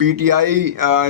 PTI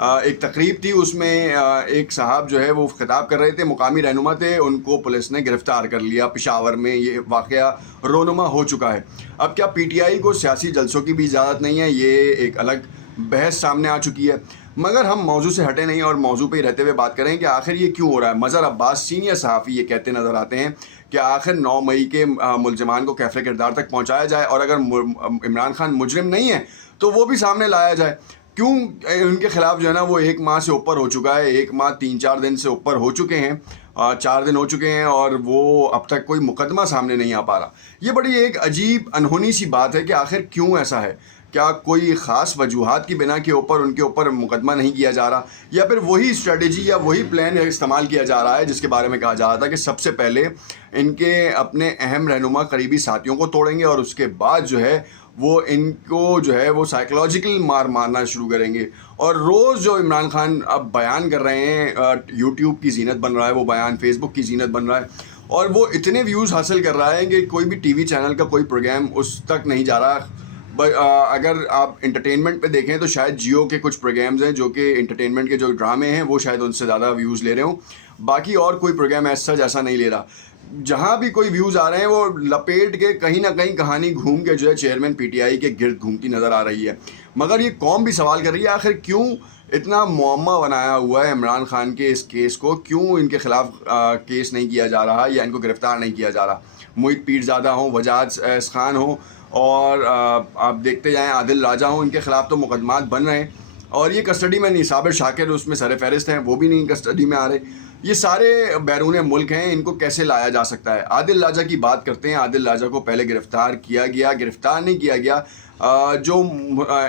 ایک تقریب تھی، اس میں ایک صاحب جو ہے وہ خطاب کر رہے تھے، مقامی رہنما تھے، ان کو پولیس نے گرفتار کر لیا پشاور میں. یہ واقعہ رونما ہو چکا ہے. اب کیا پی ٹی آئی کو سیاسی جلسوں کی بھی اجازت نہیں ہے؟ یہ ایک الگ بحث سامنے آ چکی ہے. مگر ہم موضوع سے ہٹے نہیں اور موضوع پہ ہی رہتے ہوئے بات کریں کہ آخر یہ کیوں ہو رہا ہے. مظہر عباس سینئر صحافی یہ کہتے نظر آتے ہیں کہ آخر 9 مئی کے ملزمان کو کیفر کردار تک پہنچایا جائے، اور اگر عمران خان مجرم نہیں ہے تو وہ بھی سامنے لایا جائے. کیوں ان کے خلاف جو ہے نا وہ 1 ماہ سے اوپر ہو چکا ہے، 1 ماہ 3-4 دن سے اوپر ہو چکے ہیں، 4 دن ہو چکے ہیں، اور وہ اب تک کوئی مقدمہ سامنے نہیں آ پا رہا. یہ بڑی ایک عجیب انہونی سی بات ہے کہ آخر کیوں ایسا ہے. کیا کوئی خاص وجوہات کی بنا کے اوپر ان کے اوپر مقدمہ نہیں کیا جا رہا، یا پھر وہی اسٹریٹجی یا وہی پلان استعمال کیا جا رہا ہے جس کے بارے میں کہا جا رہا تھا کہ سب سے پہلے ان کے اپنے اہم رہنما قریبی ساتھیوں کو توڑیں گے اور اس کے بعد جو ہے وہ ان کو جو ہے وہ سائیکلوجیکل مار مارنا شروع کریں گے. اور روز جو عمران خان اب بیان کر رہے ہیں، یوٹیوب کی زینت بن رہا ہے وہ بیان، فیس بک کی زینت بن رہا ہے، اور وہ اتنے ویوز حاصل کر رہا ہے کہ کوئی بھی ٹی وی چینل کا کوئی پروگرام اس تک نہیں جا رہا. اگر آپ انٹرٹینمنٹ پہ دیکھیں تو شاید جیو کے کچھ پروگرامز ہیں جو کہ انٹرٹینمنٹ کے جو ڈرامے ہیں وہ شاید ان سے زیادہ ویوز لے رہے ہوں. باقی اور کوئی پروگرام ایسا جیسا نہیں لے رہا. جہاں بھی کوئی ویوز آ رہے ہیں وہ لپیٹ کے کہیں نہ کہیں کہانی گھوم کے جو ہے چیئرمین پی ٹی آئی کے گرد گھومتی نظر آ رہی ہے. مگر یہ قوم بھی سوال کر رہی ہے آخر کیوں اتنا معمہ بنایا ہوا ہے عمران خان کے اس کیس کو، کیوں ان کے خلاف کیس نہیں کیا جا رہا یا ان کو گرفتار نہیں کیا جا رہا. محیط پیرزادہ ہوں، وجاہت خان ہوں، اور آپ دیکھتے جائیں عادل راجہ ہوں، ان کے خلاف تو مقدمات بن رہے ہیں، اور یہ کسٹڈی میں نہیں. صابر شاکر اس میں سر فہرست ہیں، وہ بھی نہیں کسٹڈی میں آ رہے. یہ سارے بیرون ملک ہیں، ان کو کیسے لایا جا سکتا ہے؟ عادل راجہ کی بات کرتے ہیں. عادل راجہ کو پہلے گرفتار کیا گیا، گرفتار نہیں کیا گیا. جو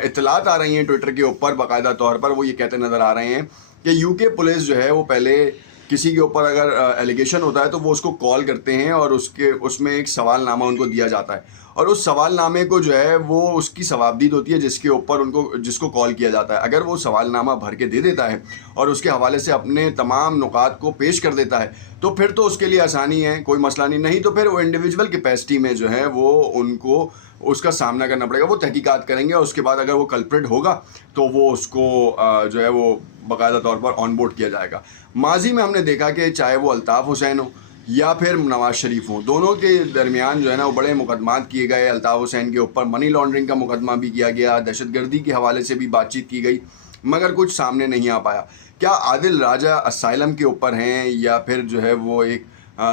اطلاعات آ رہی ہیں ٹویٹر کے اوپر باقاعدہ طور پر وہ یہ کہتے نظر آ رہے ہیں کہ یو کے پولیس جو ہے وہ پہلے کسی کے اوپر اگر ایلیگیشن ہوتا ہے تو وہ اس کو کال کرتے ہیں اور اس میں ایک سوال نامہ ان کو دیا جاتا ہے، اور اس سوال نامے کو جو ہے وہ اس کی ثوابدید ہوتی ہے جس کے اوپر جس کو کال کیا جاتا ہے. اگر وہ سوال نامہ بھر کے دے دیتا ہے اور اس کے حوالے سے اپنے تمام نکات کو پیش کر دیتا ہے تو پھر تو اس کے لیے آسانی ہے، کوئی مسئلہ نہیں تو پھر وہ انڈیویجول کیپیسٹی میں جو ہے وہ ان کو اس کا سامنا کرنا پڑے گا. وہ تحقیقات کریں گے اور اس کے بعد اگر وہ کلپریٹ ہوگا تو وہ اس کو جو ہے وہ باقاعدہ طور پر آن بورڈ کیا جائے گا. ماضی میں ہم نے دیکھا کہ چاہے وہ الطاف حسین ہو یا پھر نواز شریف ہوں، دونوں کے درمیان جو ہے نا وہ بڑے مقدمات کیے گئے. الطاف حسین کے اوپر منی لانڈرنگ کا مقدمہ بھی کیا گیا، دہشت گردی کے حوالے سے بھی بات چیت کی گئی، مگر کچھ سامنے نہیں آ پایا. کیا عادل راجہ اسائلم کے اوپر ہیں یا پھر جو ہے وہ ایک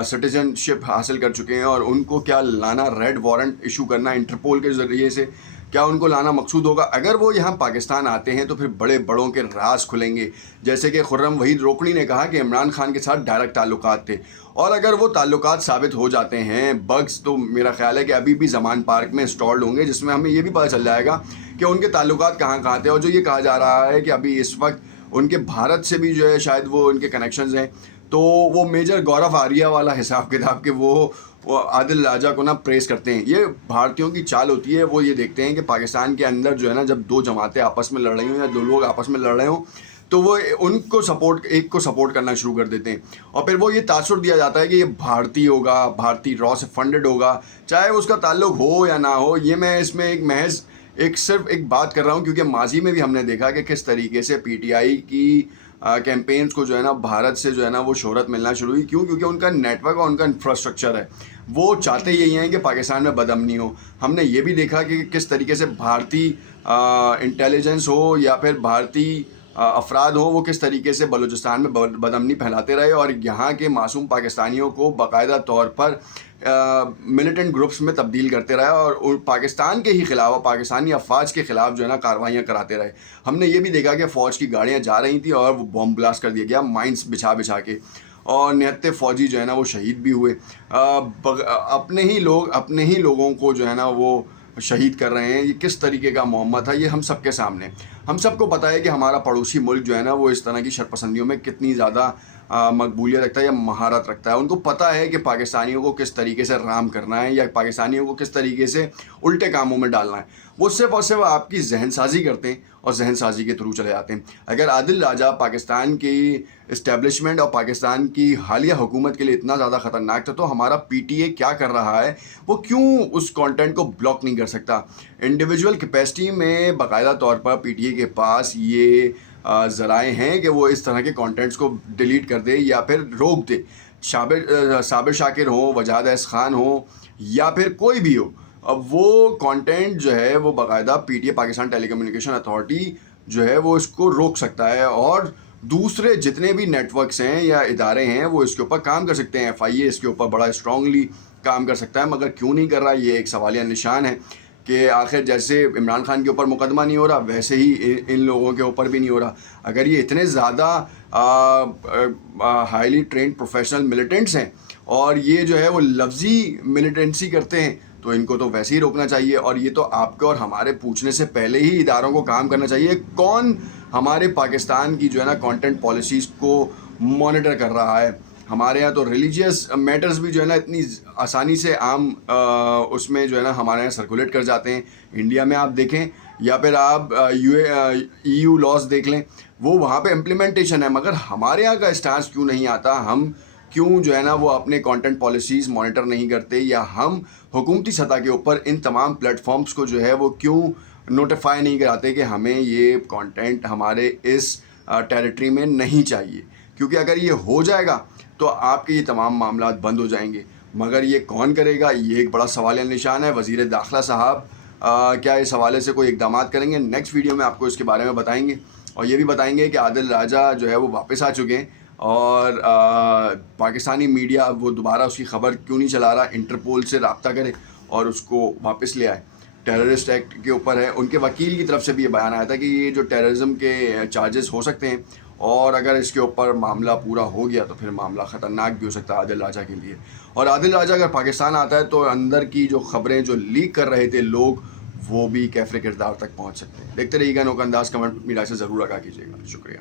سٹیزن شپ حاصل کر چکے ہیں، اور ان کو کیا لانا، ریڈ وارنٹ ایشو کرنا انٹرپول کے ذریعے سے، کیا ان کو لانا مقصود ہوگا؟ اگر وہ یہاں پاکستان آتے ہیں تو پھر بڑے بڑوں کے راز کھلیں گے. جیسے کہ خرم وحید روکنی نے کہا کہ عمران خان کے ساتھ ڈائریکٹ تعلقات تھے، اور اگر وہ تعلقات ثابت ہو جاتے ہیں بگز، تو میرا خیال ہے کہ ابھی بھی زمان پارک میں انسٹالڈ ہوں گے، جس میں ہمیں یہ بھی پتہ چل جائے گا کہ ان کے تعلقات کہاں کہاں تھے. اور جو یہ کہا جا رہا ہے کہ ابھی اس وقت ان کے بھارت سے بھی جو ہے شاید وہ ان کے کنیکشنز ہیں، تو وہ میجر گورو آریہ والا حساب کتاب کہ وہ عادل راجہ کو نا پریس کرتے ہیں. یہ بھارتیوں کی چال ہوتی ہے، وہ یہ دیکھتے ہیں کہ پاکستان کے اندر جو ہے نا جب 2 جماعتیں آپس میں لڑ رہی ہوں یا 2 لوگ آپس میں لڑ رہے ہوں تو وہ ان کو ایک کو سپورٹ کرنا شروع کر دیتے ہیں، اور پھر وہ یہ تاثر دیا جاتا ہے کہ یہ بھارتی ہوگا، بھارتی را سے فنڈڈ ہوگا، چاہے اس کا تعلق ہو یا نہ ہو. یہ میں اس میں ایک محض صرف ایک بات کر رہا ہوں کیونکہ ماضی میں بھی ہم نے دیکھا کہ کس طریقے سے پی ٹی آئی کی کیمپینز کو جو ہے نا بھارت سے جو ہے نا وہ شہرت ملنا شروع ہوئی. کیوں؟ کیونکہ ان کا نیٹ ورک اور ان کا انفراسٹرکچر ہے. وہ چاہتے یہی ہیں کہ پاکستان میں بدامنی ہو. ہم نے یہ بھی دیکھا کہ کس طریقے سے بھارتی انٹیلیجنس ہو یا پھر بھارتی افراد ہوں، وہ کس طریقے سے بلوچستان میں بدامنی پھیلاتے رہے اور یہاں کے معصوم پاکستانیوں کو باقاعدہ طور پر ملیٹنٹ گروپس میں تبدیل کرتے رہے اور پاکستان کے ہی خلاف، پاکستانی افواج کے خلاف جو ہے نا کارروائیاں کراتے رہے. ہم نے یہ بھی دیکھا کہ فوج کی گاڑیاں جا رہی تھیں اور وہ بم بلاسٹ کر دیا گیا مائنس بچھا کے، اور 69 فوجی جو ہے نا وہ شہید بھی ہوئے. اپنے ہی لوگوں کو جو ہے نا وہ شہید کر رہے ہیں. یہ کس طریقے کا معاملہ تھا؟ یہ ہم سب کے سامنے، ہم سب کو پتہ ہے کہ ہمارا پڑوسی ملک جو ہے نا وہ اس طرح کی شرپسندیوں میں کتنی زیادہ مقبولیت رکھتا ہے یا مہارت رکھتا ہے. ان کو پتہ ہے کہ پاکستانیوں کو کس طریقے سے رام کرنا ہے یا پاکستانیوں کو کس طریقے سے الٹے کاموں میں ڈالنا ہے. وہ صرف اور صرف آپ کی ذہن سازی کرتے ہیں اور ذہن سازی کے تھرو چلے جاتے ہیں. اگر عادل راجہ پاکستان کی اسٹیبلشمنٹ اور پاکستان کی حالیہ حکومت کے لیے اتنا زیادہ خطرناک تھا تو ہمارا پی ٹی اے کیا کر رہا ہے؟ وہ کیوں اس کانٹینٹ کو بلاک نہیں کر سکتا؟ انڈیویجول کیپیسٹی میں باقاعدہ طور پر پی ٹی اے کے پاس یہ ذرائع ہیں کہ وہ اس طرح کے کانٹینٹس کو ڈیلیٹ کر دے یا پھر روک دے. صابر شاکر ہوں, وجاد احس خان ہوں یا پھر کوئی بھی ہو, اب وہ کانٹینٹ جو ہے وہ باقاعدہ PTA پاکستان ٹیلی کمیونیکیشن اتھارٹی جو ہے وہ اس کو روک سکتا ہے, اور دوسرے جتنے بھی نیٹ ورکس ہیں یا ادارے ہیں وہ اس کے اوپر کام کر سکتے ہیں. FIA اس کے اوپر بڑا اسٹرانگلی کام کر سکتا ہے, مگر کیوں نہیں کر رہا, یہ ایک سوالیہ نشان ہے کہ آخر جیسے عمران خان کے اوپر مقدمہ نہیں ہو رہا ویسے ہی ان لوگوں کے اوپر بھی نہیں ہو رہا. اگر یہ اتنے زیادہ ہائیلی ٹرینڈ پروفیشنل ملیٹنٹس ہیں اور یہ جو ہے وہ لفظی ملیٹنسی کرتے ہیں تو ان کو تو ویسے ہی روکنا چاہیے. اور یہ تو آپ کے اور ہمارے پوچھنے سے پہلے ہی اداروں کو کام کرنا چاہیے, کون ہمارے پاکستان کی جو ہے نا کانٹینٹ پالیسیز کو مانیٹر کر رہا ہے. ہمارے یہاں تو ریلیجیس میٹرز بھی جو ہے نا اتنی آسانی سے عام اس میں جو ہے نا ہمارے یہاں سرکولیٹ کر جاتے ہیں. انڈیا میں آپ دیکھیں یا پھر آپ EU لاز دیکھ لیں, وہ وہاں پہ امپلیمنٹیشن ہے, مگر ہمارے یہاں کا اسٹانس کیوں نہیں آتا, ہم کیوں جو ہے نا وہ اپنے کانٹینٹ پالیسیز مانیٹر نہیں کرتے, یا ہم حکومتی سطح کے اوپر ان تمام پلیٹ فارمز کو جو ہے وہ کیوں نوٹیفائی نہیں کراتے کہ ہمیں یہ کانٹینٹ ہمارے اس ٹیریٹری میں نہیں چاہیے. کیونکہ اگر یہ ہو جائے گا تو آپ کے یہ تمام معاملات بند ہو جائیں گے, مگر یہ کون کرے گا, یہ ایک بڑا سوالیہ نشان ہے. وزیر داخلہ صاحب کیا اس حوالے سے کوئی اقدامات کریں گے؟ نیکسٹ ویڈیو میں آپ کو اس کے بارے میں بتائیں گے, اور یہ بھی بتائیں گے کہ عادل راجہ جو ہے وہ واپس آ چکے ہیں, اور پاکستانی میڈیا اب وہ دوبارہ اس کی خبر کیوں نہیں چلا رہا, انٹرپول سے رابطہ کرے اور اس کو واپس لے آئے. ٹیررسٹ ایکٹ کے اوپر ہے, ان کے وکیل کی طرف سے بھی یہ بیان آیا تھا کہ یہ جو ٹیررزم کے چارجز ہو سکتے ہیں, اور اگر اس کے اوپر معاملہ پورا ہو گیا تو پھر معاملہ خطرناک بھی ہو سکتا ہے عادل راجہ کے لیے. اور عادل راجہ اگر پاکستان آتا ہے تو اندر کی جو خبریں جو لیک کر رہے تھے لوگ, وہ بھی کیفر کردار تک پہنچ سکتے ہیں. دیکھتے رہیے گا نوک انداز, کمنٹ میرا سے ضرور آگاہ کیجیے گا. شکریہ.